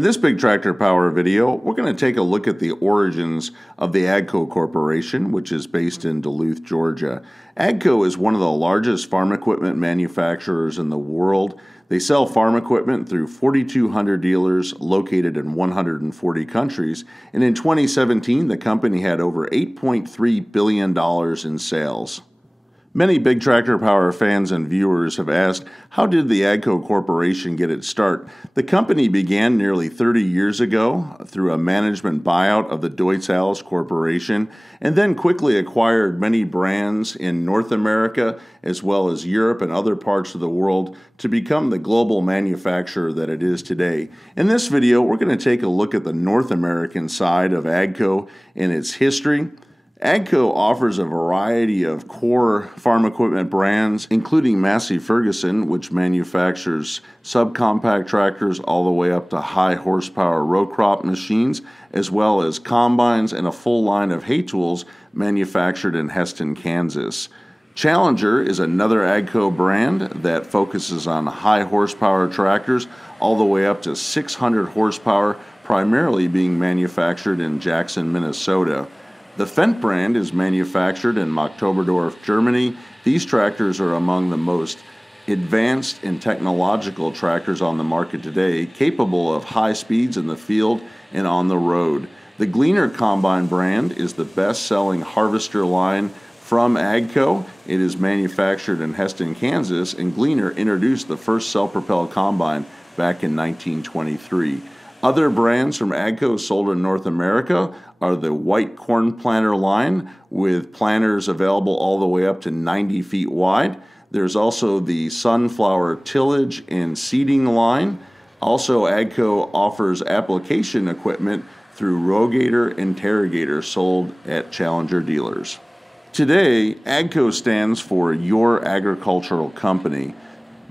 In this Big Tractor Power video, we're going to take a look at the origins of the AGCO Corporation, which is based in Duluth, Georgia. AGCO is one of the largest farm equipment manufacturers in the world. They sell farm equipment through 4,200 dealers located in 140 countries, and in 2017, the company had over $8.3 billion in sales. Many Big Tractor Power fans and viewers have asked, how did the AGCO Corporation get its start? The company began nearly 30 years ago through a management buyout of the Deutz-Allis Corporation, and then quickly acquired many brands in North America as well as Europe and other parts of the world to become the global manufacturer that it is today. In this video, we're going to take a look at the North American side of AGCO and its history. AGCO offers a variety of core farm equipment brands, including Massey Ferguson, which manufactures subcompact tractors all the way up to high horsepower row crop machines, as well as combines and a full line of hay tools manufactured in Heston, Kansas. Challenger is another AGCO brand that focuses on high horsepower tractors all the way up to 600 horsepower, primarily being manufactured in Jackson, Minnesota. The Fendt brand is manufactured in Ochtoberdorf, Germany. These tractors are among the most advanced and technological tractors on the market today, capable of high speeds in the field and on the road. The Gleaner combine brand is the best-selling harvester line from AGCO. It is manufactured in Heston, Kansas, and Gleaner introduced the first self-propelled combine back in 1923. Other brands from AGCO sold in North America are the White Corn Planter line, with planters available all the way up to 90 feet wide. There's also the Sunflower Tillage and Seeding line. Also, AGCO offers application equipment through Ro-Gator and Terra Gator sold at Challenger dealers. Today, AGCO stands for Your Agricultural Company.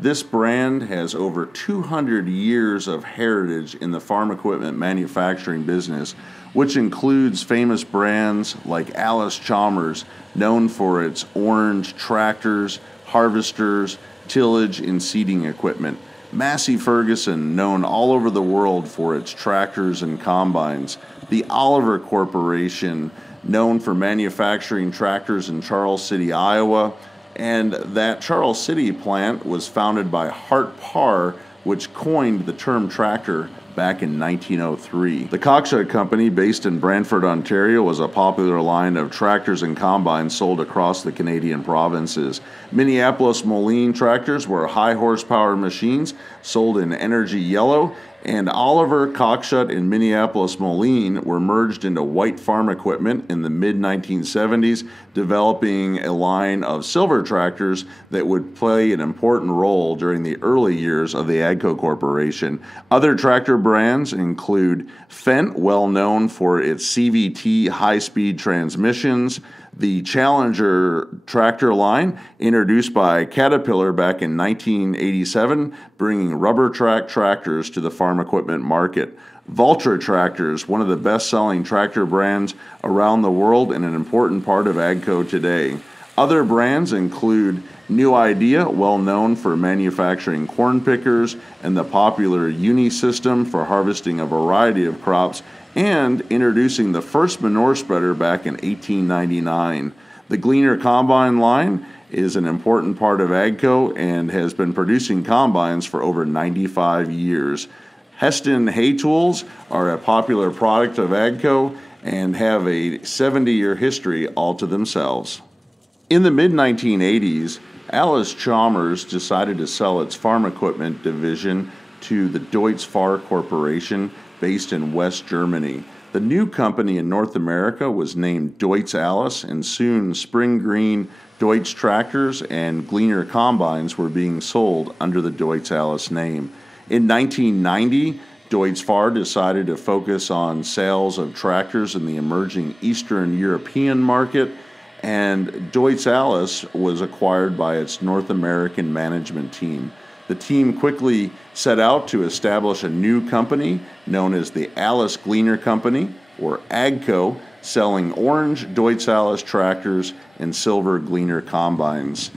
This brand has over 200 years of heritage in the farm equipment manufacturing business, which includes famous brands like Allis-Chalmers, known for its orange tractors, harvesters, tillage, and seeding equipment. Massey Ferguson, known all over the world for its tractors and combines. The Oliver Corporation, known for manufacturing tractors in Charles City, Iowa. And that Charles City plant was founded by Hart Parr, which coined the term tractor back in 1903. The Cockshutt company, based in Brantford, Ontario, was a popular line of tractors and combines sold across the Canadian provinces. Minneapolis-Moline tractors were high horsepower machines sold in energy yellow, and Oliver, Cockshutt, and Minneapolis-Moline were merged into White Farm Equipment in the mid-1970s, developing a line of silver tractors that would play an important role during the early years of the AGCO Corporation. Other tractor brands include Fendt, well known for its CVT high-speed transmissions, the Challenger tractor line, introduced by Caterpillar back in 1987, bringing rubber track tractors to the farm equipment market. Valtra tractors, one of the best-selling tractor brands around the world and an important part of AGCO today. Other brands include New Idea, well known for manufacturing corn pickers, and the popular Uni system for harvesting a variety of crops, and introducing the first manure spreader back in 1899. The Gleaner combine line is an important part of AGCO and has been producing combines for over 95 years. Heston hay tools are a popular product of AGCO and have a 70-year history all to themselves. In the mid-1980s, Allis-Chalmers decided to sell its farm equipment division to the Deutz-Fahr Corporation based in West Germany. The new company in North America was named Deutz-Allis, and soon Spring Green Deutz tractors and Gleaner combines were being sold under the Deutz-Allis name. In 1990, Deutz-Fahr decided to focus on sales of tractors in the emerging Eastern European market, and Deutz-Allis was acquired by its North American management team. The team quickly set out to establish a new company known as the Allis Gleaner Company, or AGCO, selling orange Deutz-Allis tractors and silver Gleaner combines.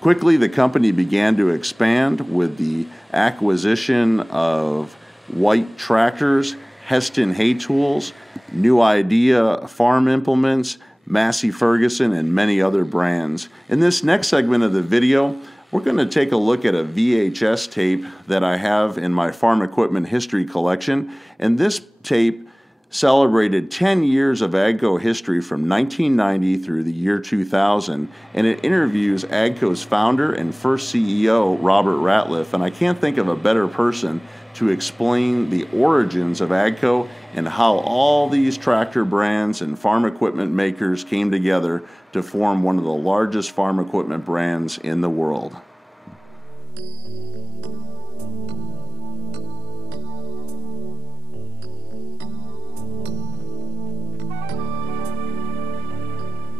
Quickly, the company began to expand with the acquisition of White tractors, Heston hay tools, New Idea farm implements, Massey Ferguson, and many other brands. In this next segment of the video, we're going to take a look at a VHS tape that I have in my farm equipment history collection. And this tape celebrated 10 years of AGCO history from 1990 through the year 2000, and it interviews AGCO's founder and first CEO, Robert Ratliff, and I can't think of a better person to explain the origins of AGCO and how all these tractor brands and farm equipment makers came together to form one of the largest farm equipment brands in the world.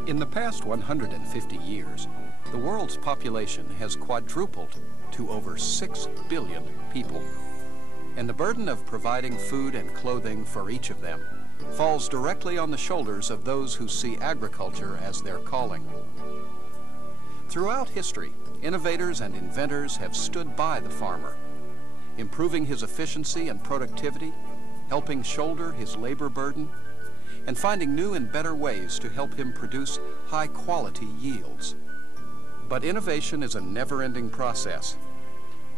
In the past 150 years, the world's population has quadrupled to over 6 billion people. And the burden of providing food and clothing for each of them falls directly on the shoulders of those who see agriculture as their calling. Throughout history, innovators and inventors have stood by the farmer, improving his efficiency and productivity, helping shoulder his labor burden, and finding new and better ways to help him produce high-quality yields. But innovation is a never-ending process.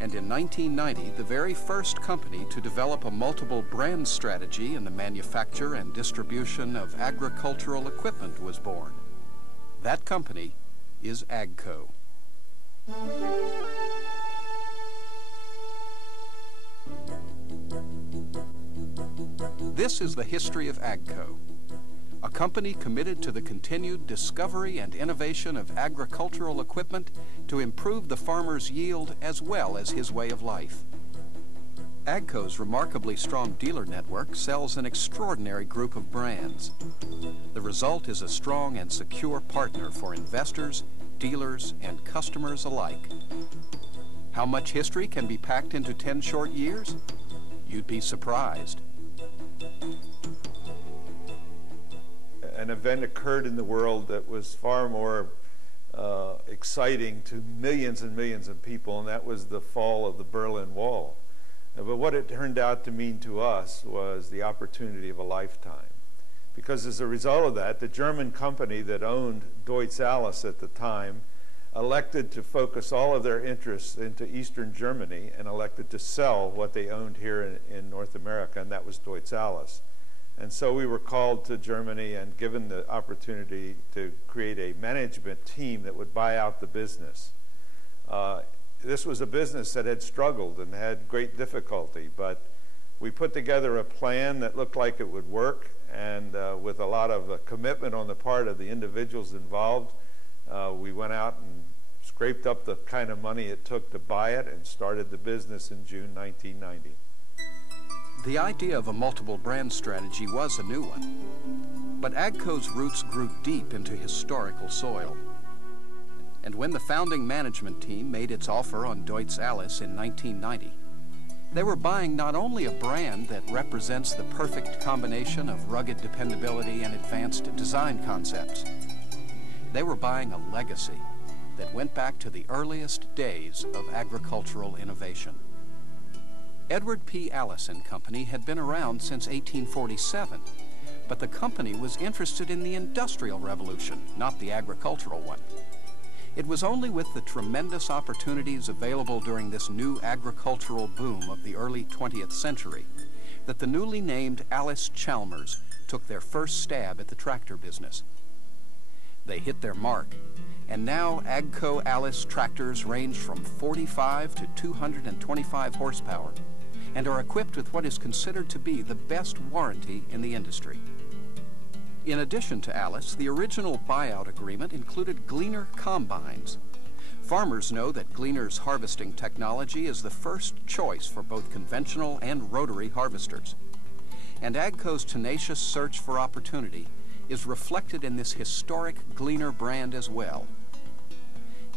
And in 1990, the very first company to develop a multiple brand strategy in the manufacture and distribution of agricultural equipment was born. That company is AGCO. This is the history of AGCO, a company committed to the continued discovery and innovation of agricultural equipment to improve the farmer's yield as well as his way of life. AGCO's remarkably strong dealer network sells an extraordinary group of brands. The result is a strong and secure partner for investors, dealers, and customers alike. How much history can be packed into 10 short years? You'd be surprised. An event occurred in the world that was far more exciting to millions and millions of people, and that was the fall of the Berlin Wall. But what it turned out to mean to us was the opportunity of a lifetime. Because as a result of that, the German company that owned Deutz Allis at the time elected to focus all of their interests into Eastern Germany and elected to sell what they owned here in North America, and that was Deutz Allis. And so we were called to Germany and given the opportunity to create a management team that would buy out the business. This was a business that had struggled and had great difficulty, but we put together a plan that looked like it would work, and with a lot of commitment on the part of the individuals involved, we went out and scraped up the kind of money it took to buy it and started the business in June 1990. The idea of a multiple brand strategy was a new one, but AGCO's roots grew deep into historical soil. And when the founding management team made its offer on Deutz Allis in 1990, they were buying not only a brand that represents the perfect combination of rugged dependability and advanced design concepts, they were buying a legacy that went back to the earliest days of agricultural innovation. Edward P. Allis and Company had been around since 1847, but the company was interested in the Industrial Revolution, not the agricultural one. It was only with the tremendous opportunities available during this new agricultural boom of the early 20th century that the newly named Allis-Chalmers took their first stab at the tractor business. They hit their mark, and now AGCO Allis tractors range from 45 to 225 horsepower and are equipped with what is considered to be the best warranty in the industry. In addition to Allis, the original buyout agreement included Gleaner combines. Farmers know that Gleaner's harvesting technology is the first choice for both conventional and rotary harvesters. And AGCO's tenacious search for opportunity is reflected in this historic Gleaner brand as well.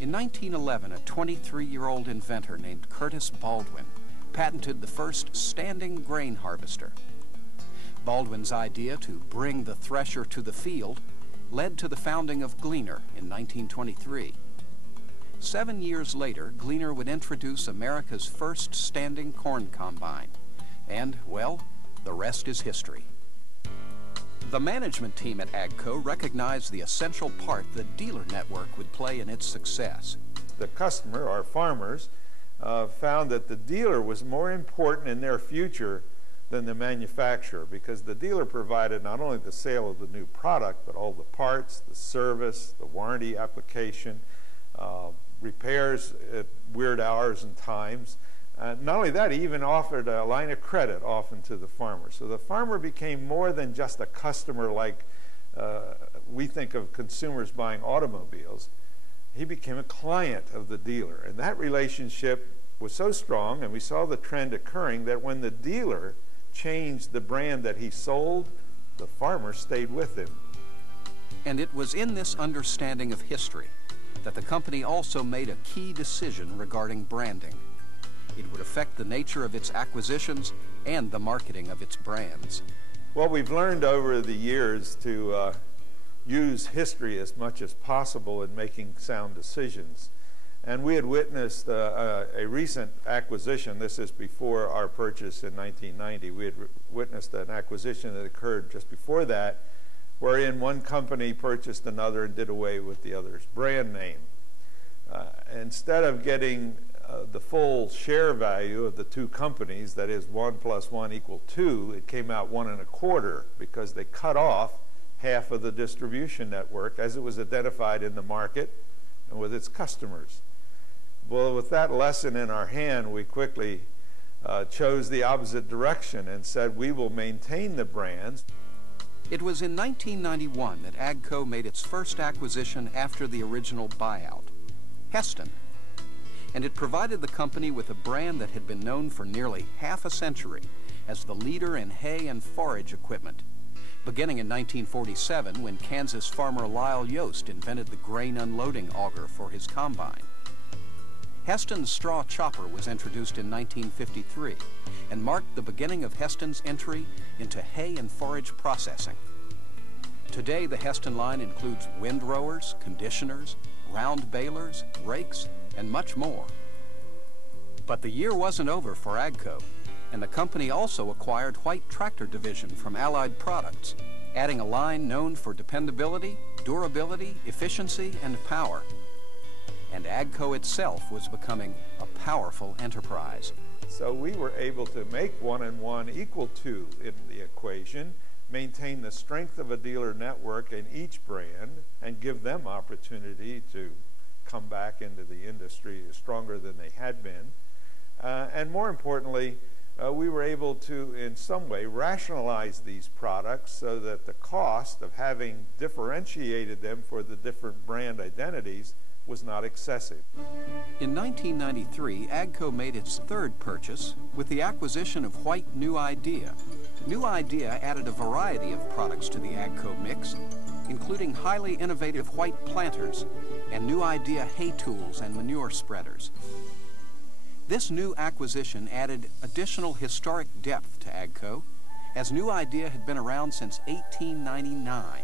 In 1911, a 23-year-old inventor named Curtis Baldwin patented the first standing grain harvester. Baldwin's idea to bring the thresher to the field led to the founding of Gleaner in 1923. 7 years later, Gleaner would introduce America's first standing corn combine, And, well, the rest is history. The management team at AGCO recognized the essential part the dealer network would play in its success. The customer, our farmers, found that the dealer was more important in their future than the manufacturer, because the dealer provided not only the sale of the new product, but all the parts, the service, the warranty application, repairs at weird hours and times. Not only that, he even offered a line of credit often to the farmer. So the farmer became more than just a customer like we think of consumers buying automobiles. He became a client of the dealer. And that relationship was so strong, and we saw the trend occurring, that when the dealer changed the brand that he sold, the farmer stayed with him. And it was in this understanding of history that the company also made a key decision regarding branding. It would affect the nature of its acquisitions and the marketing of its brands. Well, we've learned over the years to use history as much as possible in making sound decisions. And we had witnessed a recent acquisition. This is before our purchase in 1990. We had witnessed an acquisition that occurred just before that, wherein one company purchased another and did away with the other's brand name. Instead of getting the full share value of the two companies, that is 1 + 1 = 2, it came out 1 1/4, because they cut off half of the distribution network as it was identified in the market and with its customers. Well, with that lesson in our hand, we quickly chose the opposite direction and said we will maintain the brands. It was in 1991 that AGCO made its first acquisition after the original buyout, Heston. And it provided the company with a brand that had been known for nearly half a century as the leader in hay and forage equipment, beginning in 1947 when Kansas farmer Lyle Yost invented the grain unloading auger for his combine. Heston's straw chopper was introduced in 1953 and marked the beginning of Heston's entry into hay and forage processing. Today, the Heston line includes windrowers, conditioners, round balers, rakes, and much more. But the year wasn't over for AGCO, and the company also acquired White Tractor Division from Allied Products, adding a line known for dependability, durability, efficiency, and power. And AGCO itself was becoming a powerful enterprise. So we were able to make 1 and 1 = 2 in the equation, maintain the strength of a dealer network in each brand, and give them opportunity to come back into the industry stronger than they had been. And more importantly, we were able to, in some way, rationalize these products so that the cost of having differentiated them for the different brand identities was not excessive. In 1993, AGCO made its third purchase with the acquisition of White New Idea. New Idea added a variety of products to the AGCO mix, including highly innovative White planters and New Idea hay tools and manure spreaders. This new acquisition added additional historic depth to AGCO, as New Idea had been around since 1899,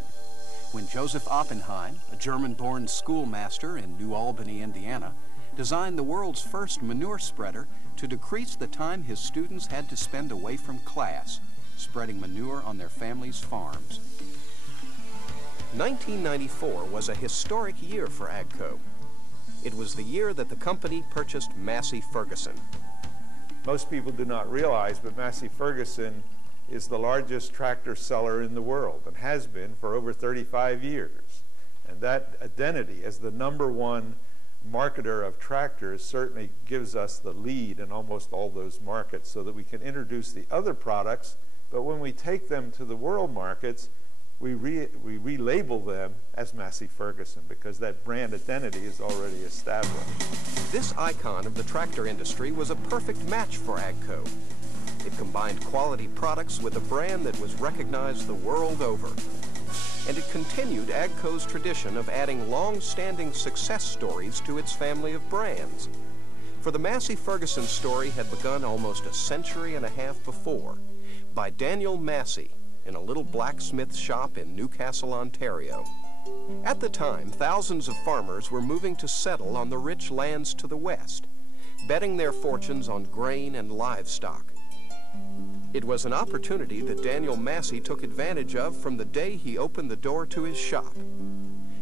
when Joseph Oppenheim, a German-born schoolmaster in New Albany, Indiana, designed the world's first manure spreader to decrease the time his students had to spend away from class, spreading manure on their families' farms. 1994 was a historic year for AGCO. It was the year that the company purchased Massey Ferguson. Most people do not realize, but Massey Ferguson is the largest tractor seller in the world and has been for over 35 years. And that identity as the #1 marketer of tractors certainly gives us the lead in almost all those markets so that we can introduce the other products, but when we take them to the world markets, we relabel them as Massey Ferguson because that brand identity is already established. This icon of the tractor industry was a perfect match for AGCO. It combined quality products with a brand that was recognized the world over. And it continued AGCO's tradition of adding long-standing success stories to its family of brands. For the Massey Ferguson story had begun almost a century and a half before by Daniel Massey in a little blacksmith shop in Newcastle, Ontario. At the time, thousands of farmers were moving to settle on the rich lands to the west, betting their fortunes on grain and livestock. It was an opportunity that Daniel Massey took advantage of from the day he opened the door to his shop.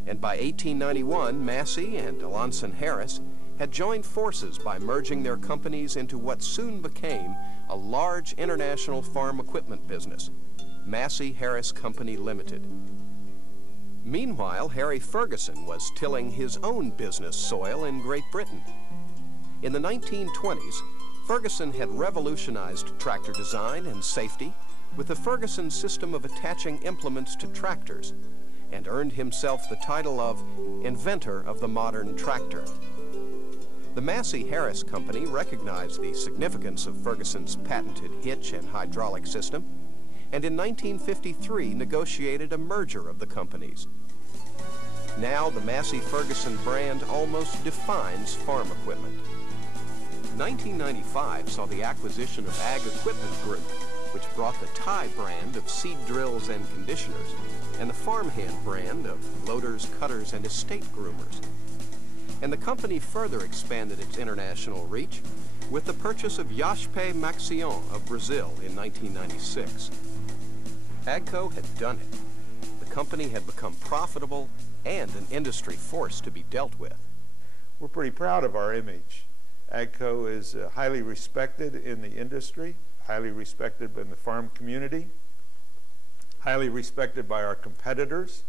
And by 1891, Massey and Alonson Harris had joined forces by merging their companies into what soon became a large international farm equipment business, Massey Harris Company Limited. Meanwhile, Harry Ferguson was tilling his own business soil in Great Britain. In the 1920s, Ferguson had revolutionized tractor design and safety with the Ferguson system of attaching implements to tractors, and earned himself the title of inventor of the modern tractor. The Massey Harris Company recognized the significance of Ferguson's patented hitch and hydraulic system, and in 1953 negotiated a merger of the companies. Now the Massey Ferguson brand almost defines farm equipment. 1995 saw the acquisition of Ag Equipment Group, which brought the Ty brand of seed drills and conditioners, and the Farmhand brand of loaders, cutters, and estate groomers. And the company further expanded its international reach with the purchase of Yashpe Maxion of Brazil in 1996. AGCO had done it. The company had become profitable and an industry force to be dealt with. We're pretty proud of our image. AGCO is highly respected in the industry, highly respected in the farm community, highly respected by our competitors,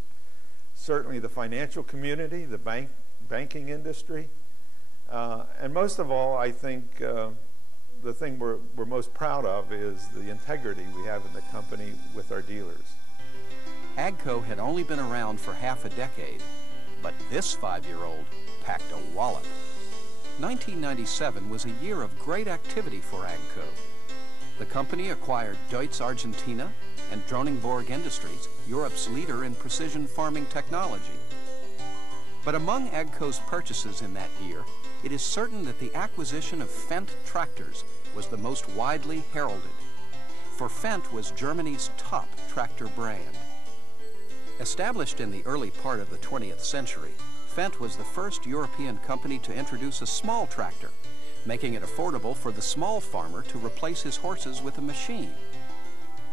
certainly the financial community, the banking industry, and most of all, I think the thing we're most proud of is the integrity we have in the company with our dealers. AGCO had only been around for half a decade, but this 5-year-old packed a wallop. 1997 was a year of great activity for AGCO. The company acquired Deutz Argentina and Droningborg Industries, Europe's leader in precision farming technology. But among AGCO's purchases in that year, it is certain that the acquisition of Fendt tractors was the most widely heralded, for Fendt was Germany's top tractor brand. Established in the early part of the 20th century, Fendt was the first European company to introduce a small tractor, making it affordable for the small farmer to replace his horses with a machine.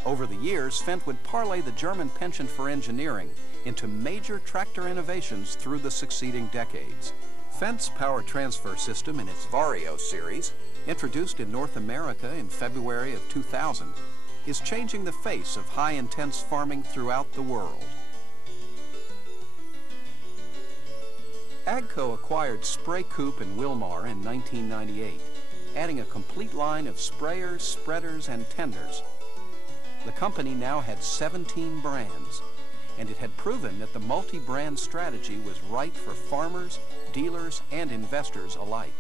Over the years, Fendt would parlay the German penchant for engineering into major tractor innovations through the succeeding decades. Fendt's power transfer system in its Vario series, introduced in North America in February of 2000, is changing the face of high-intense farming throughout the world. AGCO acquired Spray Coupe and Wilmar in 1998, adding a complete line of sprayers, spreaders, and tenders. The company now had 17 brands, and it had proven that the multi-brand strategy was right for farmers, dealers, and investors alike.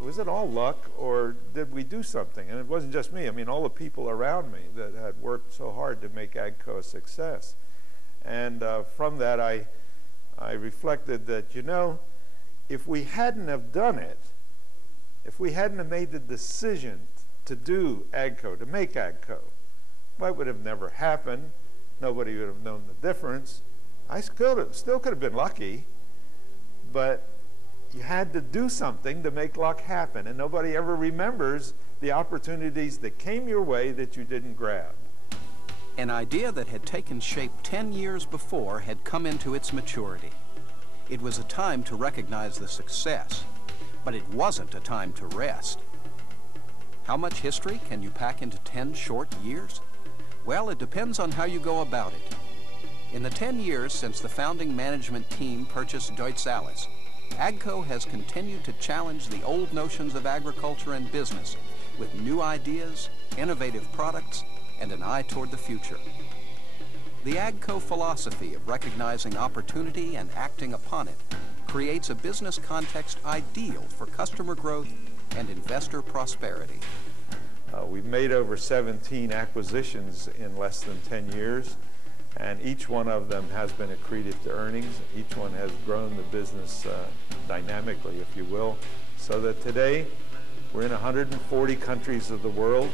Was it all luck, or did we do something? And it wasn't just me. I mean, all the people around me that had worked so hard to make AGCO a success. And from that, I reflected that, you know, if we hadn't have done it, if we hadn't have made the decision to do AGCO, to make AGCO, well, it would have never happened. Nobody would have known the difference. I still could have been lucky, but you had to do something to make luck happen, and nobody ever remembers the opportunities that came your way that you didn't grab. An idea that had taken shape 10 years before had come into its maturity. It was a time to recognize the success, but it wasn't a time to rest. How much history can you pack into 10 short years? Well, it depends on how you go about it. In the 10 years since the founding management team purchased Deutz Allis, AGCO has continued to challenge the old notions of agriculture and business with new ideas, innovative products, and an eye toward the future. The AGCO philosophy of recognizing opportunity and acting upon it creates a business context ideal for customer growth and investor prosperity. We've made over 17 acquisitions in less than 10 years, and each one of them has been accretive to earnings. Each one has grown the business dynamically, if you will, so that today we're in 140 countries of the world.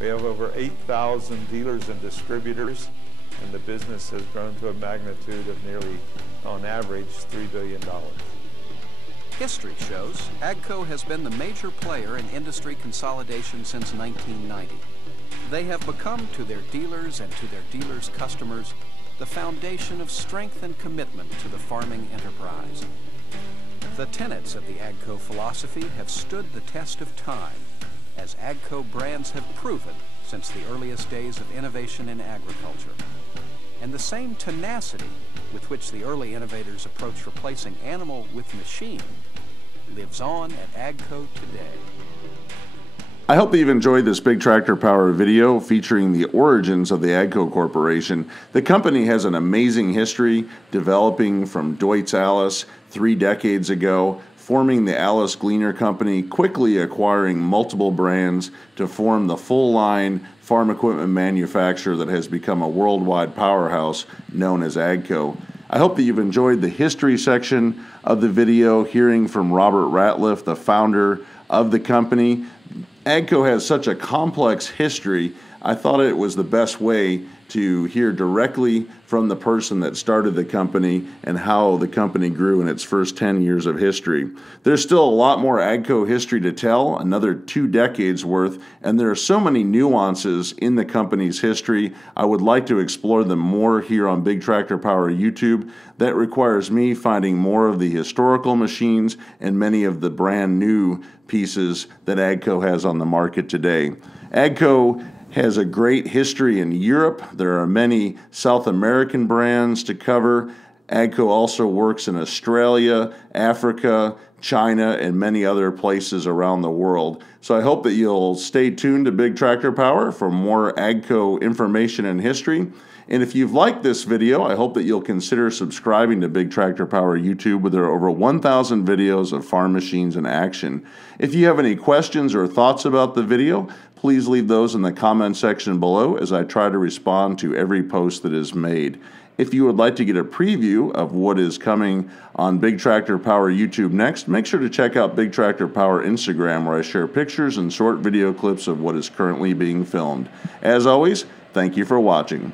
We have over 8,000 dealers and distributors, and the business has grown to a magnitude of nearly, on average, $3 billion. History shows AGCO has been the major player in industry consolidation since 1990. They have become to their dealers and to their dealers' customers the foundation of strength and commitment to the farming enterprise. The tenets of the AGCO philosophy have stood the test of time, as AGCO brands have proven since the earliest days of innovation in agriculture. And the same tenacity with which the early innovators approached replacing animal with machine lives on at AGCO today. I hope that you've enjoyed this Big Tractor Power video featuring the origins of the AGCO Corporation. The company has an amazing history, developing from Deutz Allis 3 decades ago, forming the Allis Gleaner company, quickly acquiring multiple brands to form the full-line farm equipment manufacturer that has become a worldwide powerhouse known as AGCO. I hope that you've enjoyed the history section of the video, hearing from Robert Ratliff, the founder of the company. AGCO has such a complex history, I thought it was the best way to hear directly from the person that started the company and how the company grew in its first 10 years of history. There's still a lot more AGCO history to tell, another 2 decades worth, and there are so many nuances in the company's history. I would like to explore them more here on Big Tractor Power YouTube. That requires me finding more of the historical machines and many of the brand new pieces that AGCO has on the market today. AGCO has a great history in Europe. There are many South American brands to cover. AGCO also works in Australia, Africa, China, and many other places around the world. So I hope that you'll stay tuned to Big Tractor Power for more AGCO information and history. And if you've liked this video, I hope that you'll consider subscribing to Big Tractor Power YouTube, where there are over 1,000 videos of farm machines in action. If you have any questions or thoughts about the video, please leave those in the comment section below, as I try to respond to every post that is made. If you would like to get a preview of what is coming on Big Tractor Power YouTube next, make sure to check out Big Tractor Power Instagram, where I share pictures and short video clips of what is currently being filmed. As always, thank you for watching.